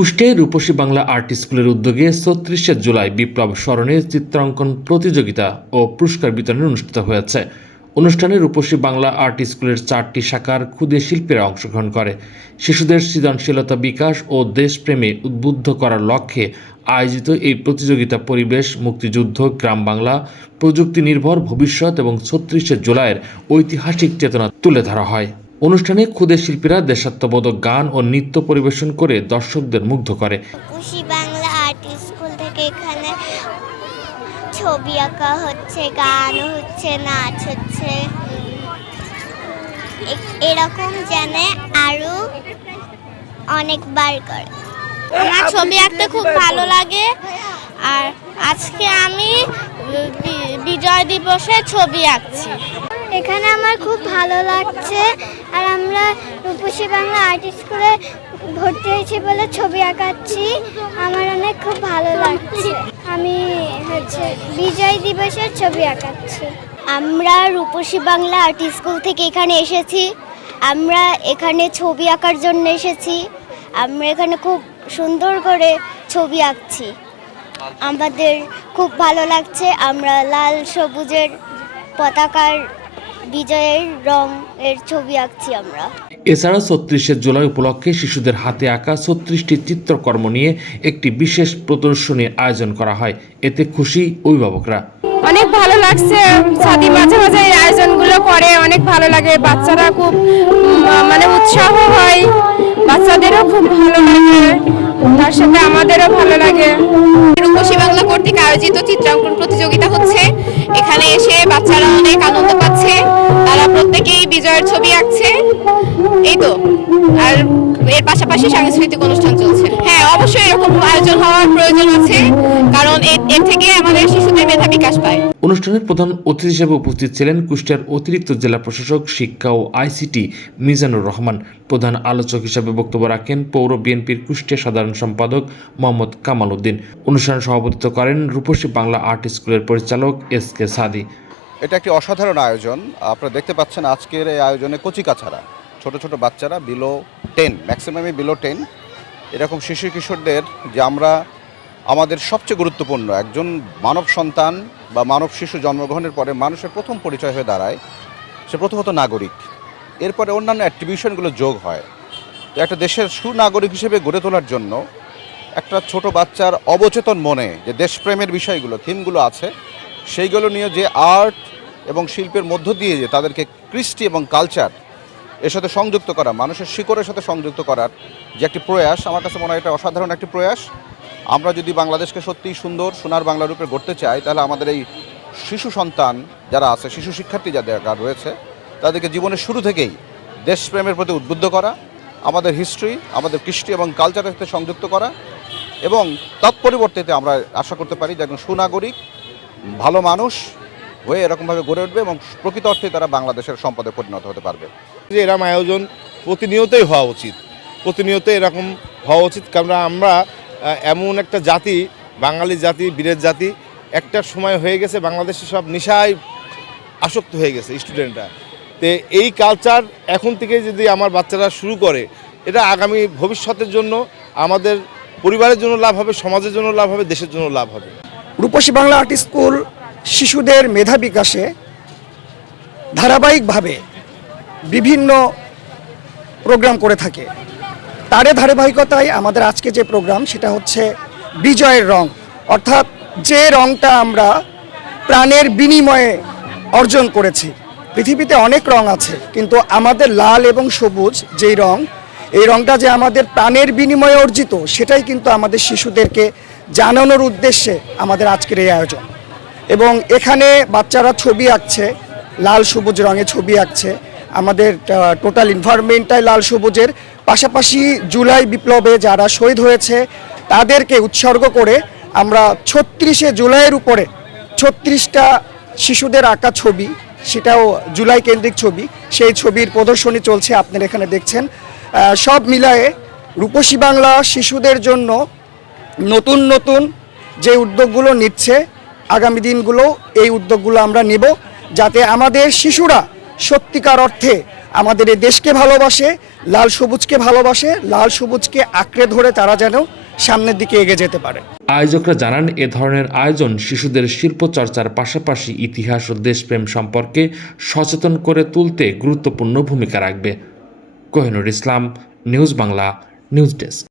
কুষ্টিয়ায় রূপসী Bangla art স্কুলের উদ্যোগে ৩৬শে জুলাই বিপ্লব স্মরণে চিত্রাঙ্কন প্রতিযোগিতা ও পুরস্কার বিতরণ অনুষ্ঠিত হয়েছে। অনুষ্ঠানে রূপসী বাংলা আর্ট স্কুলের ৪টি শাখার ক্ষুদে শিল্পীরা অংশগ্রহণ করে। শিশুদের সৃজনশীলতা বিকাশ ও দেশপ্রেমে উদ্বুদ্ধ করার লক্ষ্যে আয়োজিত এই প্রতিযোগিতা পরিবেশ, মুক্তিযুদ্ধ, গ্রাম বাংলা, প্রযুক্তি নির্ভর ভবিষ্যৎ এবং ৩৬শে জুলাইয়ের ঐতিহাসিক চেতনা তুলে ধরা হয়। অনুষ্ঠানে ক্ষুদে শিল্পীরা দেশাত্মবোধক গান ও নৃত্য পরিবেশন করে দর্শকদের মুগ্ধ করে। রূপসী বাংলা আর্ট স্কুল থেকে এখানে ছবি আঁকা হচ্ছে, গান হচ্ছে, নাচ হচ্ছে, এরকম জানে আরো অনেকবার করে। আমার ছবি আঁকতে খুব ভালো লাগে। আর আজকে আমি বিজয় দিবসে ছবি আঁকছি। এখানে আমার খুব ভালো লাগছে। আর আমরা রূপসী বাংলা আর্ট স্কুলে ভর্তি হয়েছি বলে ছবি আঁকাচ্ছি। আমার অনেক খুব ভালো লাগছে। আমি বিজয় দিবসের ছবি আঁকাচ্ছি। আমরা রূপসী বাংলা আর্ট স্কুল থেকে এখানে এসেছি। আমরা এখানে ছবি আঁকার জন্য এসেছি। আমরা এখানে খুব সুন্দর করে ছবি আঁকছি। আমাদের খুব ভালো লাগছে। আমরা লাল সবুজের পতাকার বিজয়ের রং এর ছবি আঁকছি আমরা। এছাড়া ৩৬শে জুলাই উপলক্ষে শিশুদের হাতে আঁকা ৩৬টি চিত্রকর্ম নিয়ে একটি বিশেষ প্রদর্শনীর আয়োজন করা হয়। এতে খুশি অভিভাবকরা। অনেক ভালো লাগছে। সাদি মাঝে মাঝে এই আয়োজনগুলো করে অনেক ভালো লাগে। বাচ্চারা খুব উৎসাহ হয়, বাচ্চাদেরও খুব ভালো লাগে, তার সাথে আমাদেরও ভালো লাগে। রূপসী বাংলা কর্তৃক আয়োজিত চিত্রাঙ্কন প্রতিযোগিতা হচ্ছে। এখানে এসে বাচ্চারা অনেক আনন্দ পাচ্ছে। তারা প্রত্যেকেই বিজয়ের ছবি আঁকছে। এই তো, আর এর পাশাপাশি সাংস্কৃতিক অনুষ্ঠান চলছে। হ্যাঁ, অবশ্যই এরকম আয়োজন হওয়ার প্রয়োজন আছে, কারণ এর থেকে আমাদের শিশুদের মেধা বিকাশ পায়। অনুষ্ঠানের প্রধান অতিথি হিসেবে উপস্থিত ছিলেন কুষ্টিয়ার অতিরিক্ত জেলা প্রশাসক শিক্ষা ও আইসিটি মিজানুর রহমান। প্রধান আলোচক হিসেবে বক্তব্য রাখেন পৌর বিএনপির কুষ্টিয়া সাধারণ সম্পাদক মোহাম্মদ কামাল উদ্দিন। অনুষ্ঠানে সভাপতিত্ব করেন রূপসী বাংলা আর্ট স্কুলের পরিচালক এস.কে. সাদি। এটা একটি অসাধারণ আয়োজন। আপনারা দেখতে পাচ্ছেন আজকের এই আয়োজনে কচিকাছাড়া ছোট ছোট বাচ্চারা বিলো 10, ম্যাক্সিমামই বিলো 10, এরকম শিশু কিশোরদের যে আমরা আমাদের সবচেয়ে গুরুত্বপূর্ণ একজন মানব সন্তান বা মানব শিশু জন্মগ্রহণের পরে মানুষের প্রথম পরিচয় হয়ে দাঁড়ায় সে প্রথমত নাগরিক, এরপরে অন্যান্য অ্যাট্রিবিউশনগুলো যোগ হয়। তো একটা দেশের সুনাগরিক হিসেবে গড়ে তোলার জন্য একটা ছোট বাচ্চার অবচেতন মনে যে দেশপ্রেমের বিষয়গুলো থিমগুলো আছে সেইগুলো নিয়ে যে আর্ট এবং শিল্পের মধ্য দিয়ে যে তাদেরকে কৃষ্টি এবং কালচার এর সাথে সংযুক্ত করা, মানুষের শিকড়ের সাথে সংযুক্ত করার যে একটি প্রয়াস, আমার কাছে মনে হয় এটা অসাধারণ একটি প্রয়াস। আমরা যদি বাংলাদেশকে সত্যিই সুন্দর সোনার বাংলা রূপে গড়তে চাই, তাহলে আমাদের এই শিশু সন্তান যারা আছে, শিশু শিক্ষার্থী যাদের রয়েছে, তাদেরকে জীবনের শুরু থেকেই দেশপ্রেমের প্রতি উদ্বুদ্ধ করা, আমাদের হিস্ট্রি, আমাদের কৃষ্টি এবং কালচারের সাথে সংযুক্ত করা, এবং তৎপরিবর্তিতে আমরা আশা করতে পারি যে একজন সুনাগরিক ভালো মানুষ হয়ে এরকমভাবে গড়ে উঠবে এবং প্রকৃত অর্থে তারা বাংলাদেশের সম্পদে পরিণত হতে পারবে। যে এরকম আয়োজন প্রতিনিয়তই হওয়া উচিত, প্রতিনিয়ত এরকম হওয়া উচিত। কারণ আমরা এমন একটা জাতি, বাঙালি জাতি, বীরের জাতি, একটা সময় হয়ে গেছে বাংলাদেশে সব নেশায় আসক্ত হয়ে গেছে স্টুডেন্টরা। তো এই কালচার এখন থেকে যদি আমার বাচ্চারা শুরু করে, এটা আগামী ভবিষ্যতের জন্য আমাদের পরিবারের জন্য লাভ হবে, সমাজের জন্য লাভ হবে, দেশের জন্য লাভ হবে। রূপসী বাংলা আর্ট স্কুল শিশুদের মেধা বিকাশে ধারাবাহিকভাবে বিভিন্ন প্রোগ্রাম করে থাকে। তারই ধারাবাহিকতায় আমাদের আজকে যে প্রোগ্রাম সেটা হচ্ছে বিজয়ের রং, অর্থাৎ যে রংটা আমরা প্রাণের বিনিময়ে অর্জন করেছি। পৃথিবীতে অনেক রং আছে, কিন্তু আমাদের লাল এবং সবুজ যেই রং, এই রংটা যে আমাদের প্রাণের বিনিময়ে অর্জিত, সেটাই কিন্তু আমাদের শিশুদেরকে জানানোর উদ্দেশ্যে আমাদের আজকের এই আয়োজন। এবং এখানে বাচ্চারা ছবি আঁকছে, লাল সবুজ রঙে ছবি আঁকছে। আমাদের টোটাল এনভায়রনমেন্টটাই লাল সবুজের, পাশাপাশি জুলাই বিপ্লবে যারা শহীদ হয়েছে তাদেরকে উৎসর্গ করে আমরা ৩৬শে জুলাইয়ের উপরে ৩৬টা শিশুদের আঁকা ছবি, সেটাও জুলাই কেন্দ্রিক ছবি, সেই ছবির প্রদর্শনী চলছে, আপনারা এখানে দেখছেন। সব মিলায়ে রূপসী বাংলা শিশুদের জন্য নতুন নতুন যে উদ্যোগগুলো নিচ্ছে, আগামী দিনগুলো এই উদ্যোগগুলো আমরা নেব, যাতে আমাদের শিশুরা সত্যিকার অর্থে আমাদের এই দেশকে ভালোবাসে, লাল সবুজকে ভালোবাসে, লাল সবুজকে আঁকড়ে ধরে তারা যেন সামনের দিকে এগিয়ে যেতে পারে। আয়োজকরা জানান, এ ধরনের আয়োজন শিশুদের শিল্প চর্চার পাশাপাশি ইতিহাস ও দেশপ্রেম সম্পর্কে সচেতন করে তুলতে গুরুত্বপূর্ণ ভূমিকা রাখবে। কোহিনুর ইসলাম, নিউজ বাংলা, নিউজ ডেস্ক।